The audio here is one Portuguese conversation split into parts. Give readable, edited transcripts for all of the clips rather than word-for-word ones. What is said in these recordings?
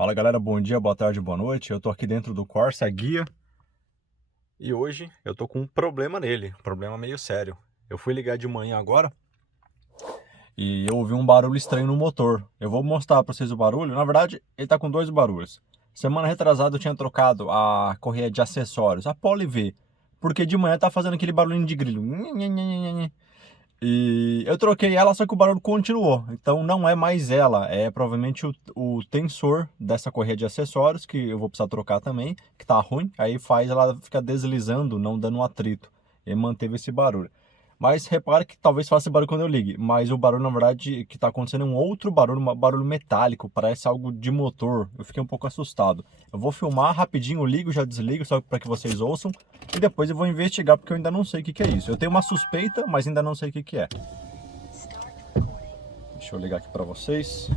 Fala galera, bom dia, boa tarde, boa noite. Eu tô aqui dentro do Corsa Guia e hoje eu tô com um problema nele, um problema meio sério. Eu fui ligar de manhã agora e eu ouvi um barulho estranho no motor. Eu vou mostrar pra vocês o barulho. Na verdade, ele tá com dois barulhos. Semana retrasada eu tinha trocado a correia de acessórios, a Poly V, porque de manhã tá fazendo aquele barulhinho de grilo. E eu troquei ela, só que o barulho continuou. Então não é mais ela, é provavelmente o tensor dessa correia de acessórios, que eu vou precisar trocar também, que tá ruim. Aí faz ela ficar deslizando, não dando um atrito. E manteve esse barulho. Mas repare que talvez faça barulho quando eu ligue. Mas o barulho, na verdade, que tá acontecendo é um outro barulho, um barulho metálico, parece algo de motor. Eu fiquei um pouco assustado. Eu vou filmar rapidinho, ligo, já desligo, só para que vocês ouçam. E depois eu vou investigar, porque eu ainda não sei o que é isso. Eu tenho uma suspeita, mas ainda não sei o que é. Deixa eu ligar aqui para vocês.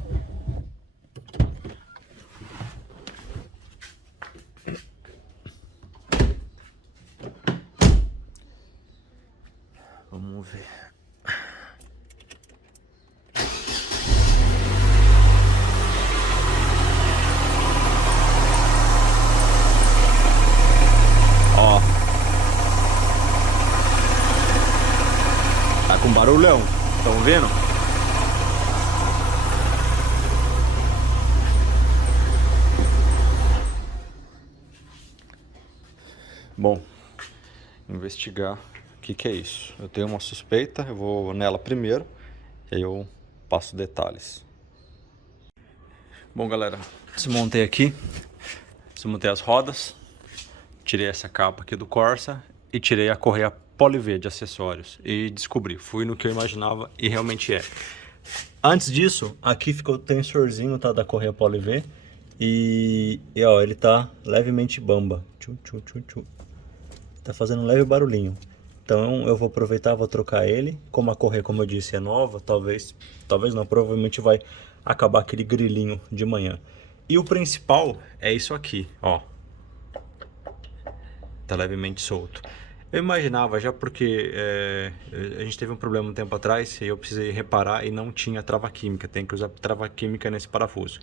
Vamos ver. Ó. Tá com barulhão. Estão vendo? Bom, investigar o que é isso. Eu tenho uma suspeita, eu vou nela primeiro e aí eu passo detalhes. Bom galera, desmontei aqui, desmontei as rodas, tirei essa capa aqui do Corsa e tirei a correia Poly V de acessórios e descobri, fui no que eu imaginava e realmente é. Antes disso, aqui ficou o tensorzinho, tá, da correia Poly V e ó, ele tá levemente bamba. Tá fazendo um leve barulhinho. Então eu vou aproveitar, vou trocar ele. Como a correia, como eu disse, é nova, talvez não, provavelmente vai acabar aquele grilinho de manhã. E o principal é isso aqui, ó. Tá levemente solto. Eu imaginava já porque a gente teve um problema um tempo atrás e eu precisei reparar e não tinha trava química. Tem que usar trava química nesse parafuso.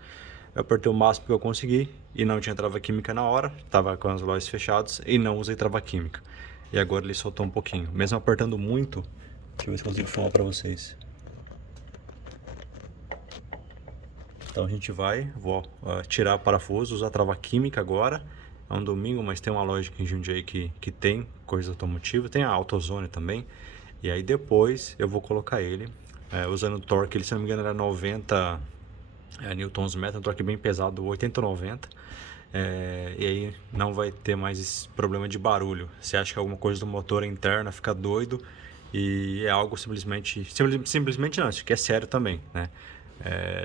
Eu apertei o máximo que eu consegui e não tinha trava química na hora, estava com as lojas fechadas e não usei trava química. E agora ele soltou um pouquinho, mesmo apertando muito. Deixa eu ver se consigo filmar para vocês. Então a gente vou tirar o parafuso, usar trava química agora. É um domingo, mas tem uma loja aqui em Jundiaí que tem coisa automotiva, tem a AutoZone também. E aí depois eu vou colocar ele, usando o torque, ele se não me engano era 90 newtons metro, um torque bem pesado, 80 ou 90. E aí não vai ter mais esse problema de barulho. Você acha que alguma coisa do motor interna fica doido e é algo simplesmente não, isso aqui é sério também, né?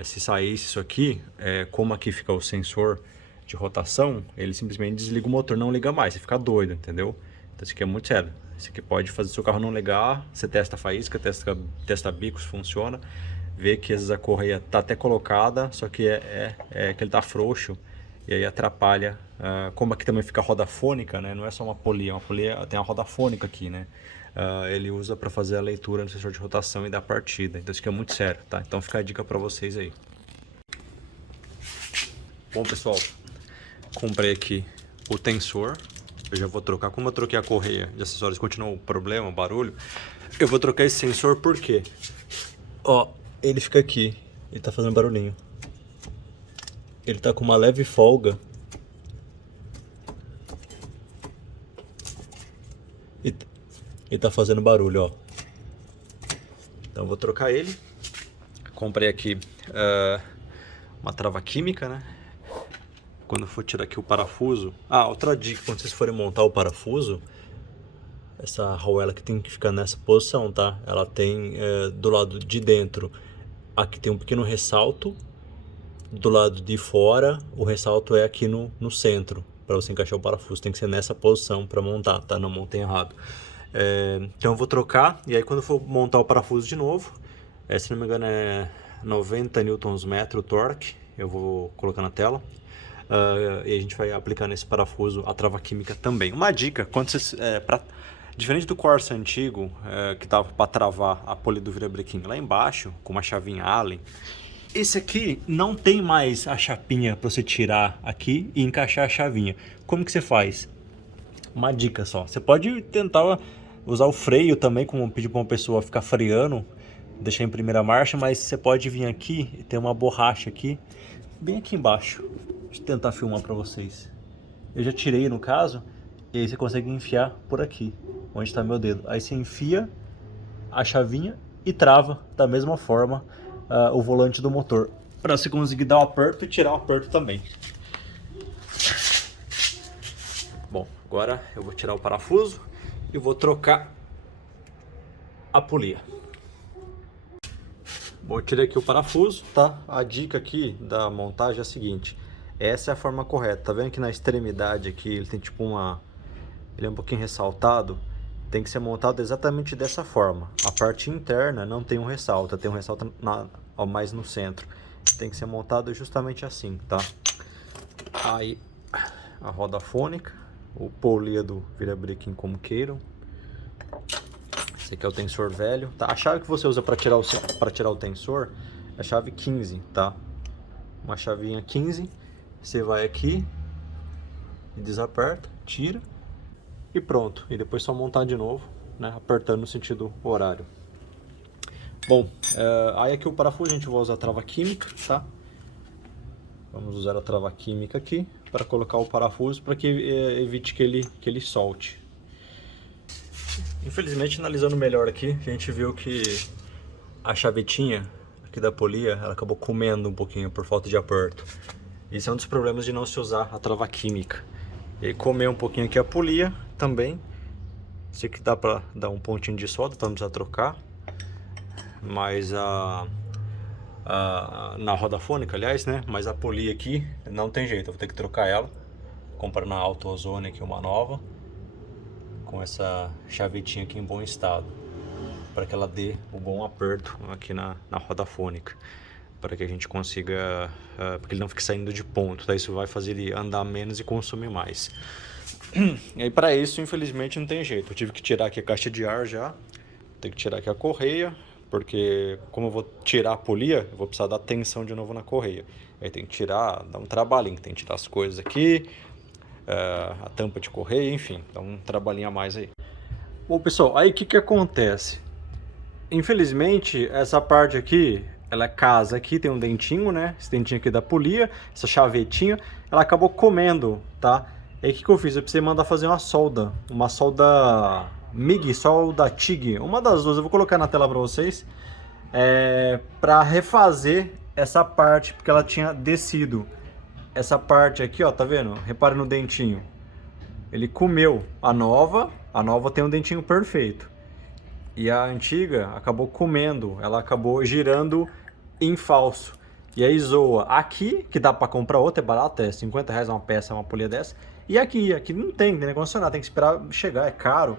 Se saísse isso aqui, como aqui fica o sensor de rotação, ele simplesmente desliga o motor, não liga mais, você fica doido, entendeu? Então isso aqui é muito sério. Isso aqui pode fazer seu carro não ligar, você testa a faísca, testa bicos, funciona, vê que às vezes a correia tá até colocada, só que que ele tá frouxo e aí atrapalha. Como aqui também fica a roda fônica, né? Não é só uma polia, tem a roda fônica aqui, né? Ele usa para fazer a leitura no sensor de rotação e da partida. Então isso aqui é muito sério, tá? Então fica a dica para vocês aí. Bom pessoal, comprei aqui o tensor. Eu já vou trocar. Como eu troquei a correia de acessórios, continuou o problema, o barulho. Eu vou trocar esse sensor porque, ó, ele fica aqui. Ele tá fazendo barulhinho. Ele tá com uma leve folga. E tá fazendo barulho, ó. Então eu vou trocar ele. Comprei aqui uma trava química, né? Quando for tirar aqui o parafuso... outra dica, quando vocês forem montar o parafuso, essa arruela que tem que ficar nessa posição, tá? Ela tem do lado de dentro, aqui tem um pequeno ressalto, do lado de fora o ressalto é aqui no centro, para você encaixar o parafuso, tem que ser nessa posição para montar, tá? Não montem errado. Então eu vou trocar, e aí quando eu for montar o parafuso de novo, se não me engano é 90 newtons metro o torque, eu vou colocar na tela. E a gente vai aplicar nesse parafuso a trava química também. Uma dica, quando vocês, diferente do Corsa antigo, que tava para travar a pole do virabrequim lá embaixo, com uma chavinha Allen, Esse aqui não tem mais a chapinha para você tirar aqui e encaixar a chavinha. Como que você faz? Uma dica só. Você pode tentar usar o freio também, como pedir para uma pessoa ficar freando, deixar em primeira marcha, mas você pode vir aqui e ter uma borracha aqui, bem aqui embaixo. Deixa eu tentar filmar para vocês. Eu já tirei no caso, e aí você consegue enfiar por aqui, onde está meu dedo. Aí você enfia a chavinha e trava da mesma forma o volante do motor, para você conseguir dar um aperto e tirar o aperto também. Bom, agora eu vou tirar o parafuso e vou trocar a polia. Bom, eu tirei aqui o parafuso, tá? A dica aqui da montagem é a seguinte: essa é a forma correta. Tá vendo que na extremidade aqui ele tem tipo ele é um pouquinho ressaltado? Tem que ser montado exatamente dessa forma. A parte interna não tem um ressalto, tem um ressalto mais no centro. Tem que ser montado justamente assim, tá? Aí a roda fônica, o polia do virabrequim, como queiram. Esse aqui é o tensor velho, tá? A chave que você usa para tirar o tensor é a chave 15, tá? Uma chavinha 15, você vai aqui e desaperta, tira e pronto. E depois só montar de novo, né? Apertando no sentido horário. Bom, aí aqui o parafuso a gente vai usar a trava química, tá? Vamos usar a trava química aqui para colocar o parafuso para que evite que ele solte. Infelizmente, analisando melhor aqui, a gente viu que a chavetinha aqui da polia, ela acabou comendo um pouquinho por falta de aperto. Esse é um dos problemas de não se usar a trava química. E aí comeu um pouquinho aqui a polia também. Sei que dá para dar um pontinho de solda, para não precisar trocar. Mas na roda fônica, aliás, né? Mas a polia aqui não tem jeito, eu vou ter que trocar ela. Comprar na AutoZone aqui uma nova, com essa chavetinha aqui em bom estado, para que ela dê o bom aperto aqui na roda fônica, para que a gente consiga, porque ele não fique saindo de ponto, tá? Isso vai fazer ele andar menos e consumir mais. E aí, para isso, infelizmente, não tem jeito. Eu tive que tirar aqui a caixa de ar já, tem que tirar aqui a correia, porque como eu vou tirar a polia, eu vou precisar dar tensão de novo na correia. Aí tem que tirar, dá um trabalhinho, tem que tirar as coisas aqui, a tampa de correia, enfim, dá um trabalhinho a mais aí. Bom, pessoal, aí o que acontece? Infelizmente, essa parte aqui, ela é casa aqui, tem um dentinho, né? Esse dentinho aqui da polia, essa chavetinha, ela acabou comendo, tá? Aí o que eu fiz? Eu precisei mandar fazer uma solda MIG, solda TIG, uma das duas, eu vou colocar na tela para vocês, para refazer essa parte, porque ela tinha descido. Essa parte aqui, ó, tá vendo? Repare no dentinho. Ele comeu a nova tem um dentinho perfeito. E a antiga acabou comendo, ela acabou girando em falso. E aí zoa. Aqui, que dá pra comprar outra, é barato, é R$50 uma peça, uma polia dessa. E aqui não tem negócio nada, tem que esperar chegar, é caro.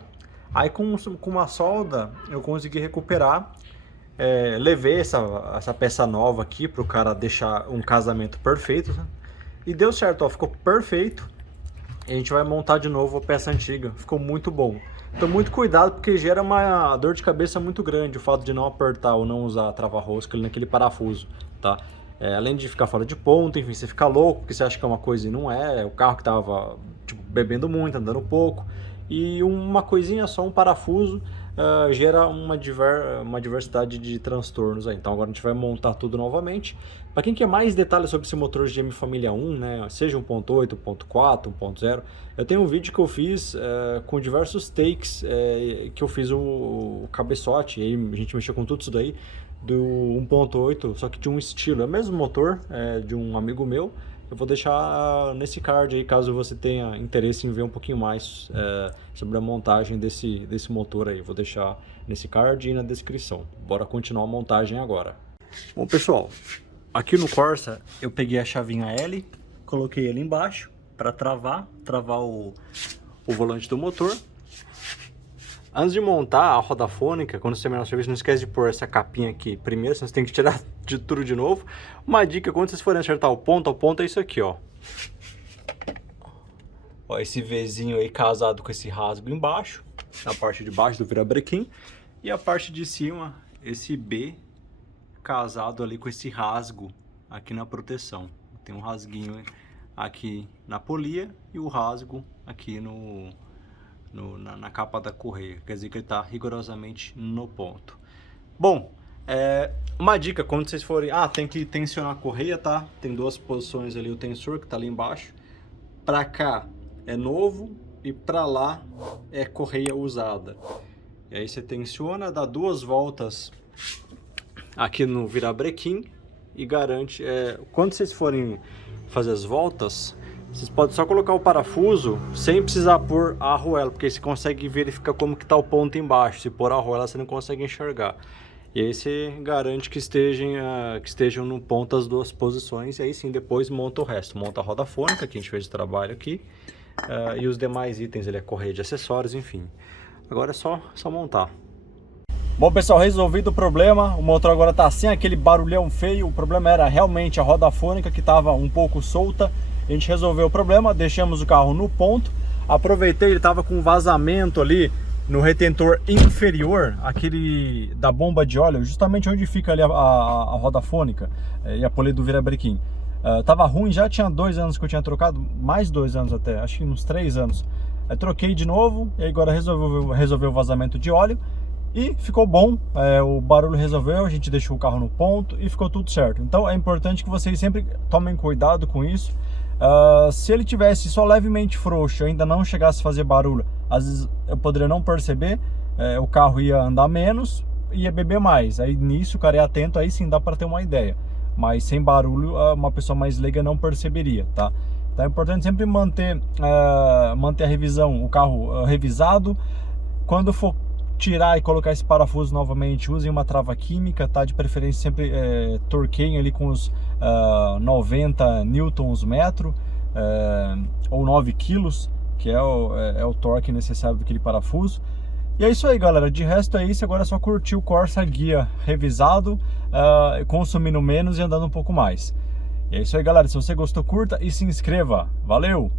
Aí com uma solda eu consegui recuperar. Levei essa peça nova aqui pro cara deixar um casamento perfeito, né? E deu certo, ó, ficou perfeito. E a gente vai montar de novo a peça antiga, ficou muito bom. Então muito cuidado, porque gera uma dor de cabeça muito grande o fato de não apertar ou não usar a trava-rosca naquele parafuso, tá? Além de ficar fora de ponto, enfim, você fica louco porque você acha que é uma coisa e não é. O carro que tava tipo, bebendo muito, andando pouco. E uma coisinha só, um parafuso, gera uma diversidade de transtornos aí. Então agora a gente vai montar tudo novamente. Para quem quer mais detalhes sobre esse motor GM Família 1, né, seja 1.8, 1.4, 1.0, eu tenho um vídeo que eu fiz com diversos takes, que eu fiz o cabeçote, e aí a gente mexeu com tudo isso daí, do 1.8, só que de um estilo, é o mesmo motor, de um amigo meu. Eu vou deixar nesse card aí, caso você tenha interesse em ver um pouquinho mais sobre a montagem desse motor aí. Vou deixar nesse card e na descrição. Bora continuar a montagem agora. Bom, pessoal, aqui no Corsa eu peguei a chavinha L, coloquei ele embaixo para travar o volante do motor. Antes de montar a roda fônica, quando você terminar o serviço, não esquece de pôr essa capinha aqui primeiro, senão você tem que tirar de tudo de novo. Uma dica, quando vocês forem acertar o ponto é isso aqui, ó. Ó, esse Vzinho aí casado com esse rasgo embaixo, na parte de baixo do virabrequim. E a parte de cima, esse B casado ali com esse rasgo aqui na proteção. Tem um rasguinho aqui na polia e o rasgo aqui na capa da correia, quer dizer que ele está rigorosamente no ponto. Bom, uma dica quando vocês forem, tem que tensionar a correia, tá? Tem duas posições ali, o tensor que está ali embaixo, para cá é novo e para lá é correia usada. E aí você tensiona, dá 2 voltas aqui no virabrequim e garante, quando vocês forem fazer as voltas, vocês podem só colocar o parafuso sem precisar pôr a arruela, porque você consegue verificar como que está o ponto embaixo. Se pôr a arruela você não consegue enxergar. E aí você garante que estejam no ponto as 2 posições, e aí sim depois monta o resto. Monta a roda fônica, que a gente fez o trabalho aqui, e os demais itens, a correia de acessórios, enfim. Agora é só montar. Bom, pessoal, resolvido o problema. O motor agora está sem aquele barulhão feio. O problema era realmente a roda fônica que estava um pouco solta. A gente resolveu o problema, deixamos o carro no ponto. Aproveitei, ele estava com um vazamento ali no retentor inferior, aquele da bomba de óleo, justamente onde fica ali a roda fônica e a polia do virabrequim. Tava ruim, já tinha 2 anos que eu tinha trocado, mais 2 anos até, acho que uns 3 anos. Troquei de novo e agora resolveu o vazamento de óleo e ficou bom. O barulho resolveu, a gente deixou o carro no ponto e ficou tudo certo. Então é importante que vocês sempre tomem cuidado com isso. Se ele tivesse só levemente frouxo, ainda não chegasse a fazer barulho, às vezes eu poderia não perceber, o carro ia andar menos, ia beber mais. Aí nisso o cara é atento, aí sim dá para ter uma ideia. Mas sem barulho, uma pessoa mais leiga não perceberia, tá? Então é importante sempre manter a revisão, o carro revisado. Quando for tirar e colocar esse parafuso novamente, usem uma trava química, tá? De preferência sempre torqueiem ali com os 90 newtons metro, ou 9 quilos, que é o torque necessário daquele parafuso. E é isso aí, galera. De resto é isso. Agora é só curtir o Corsa Guia revisado, consumindo menos e andando um pouco mais. E é isso aí, galera. Se você gostou, curta e se inscreva. Valeu!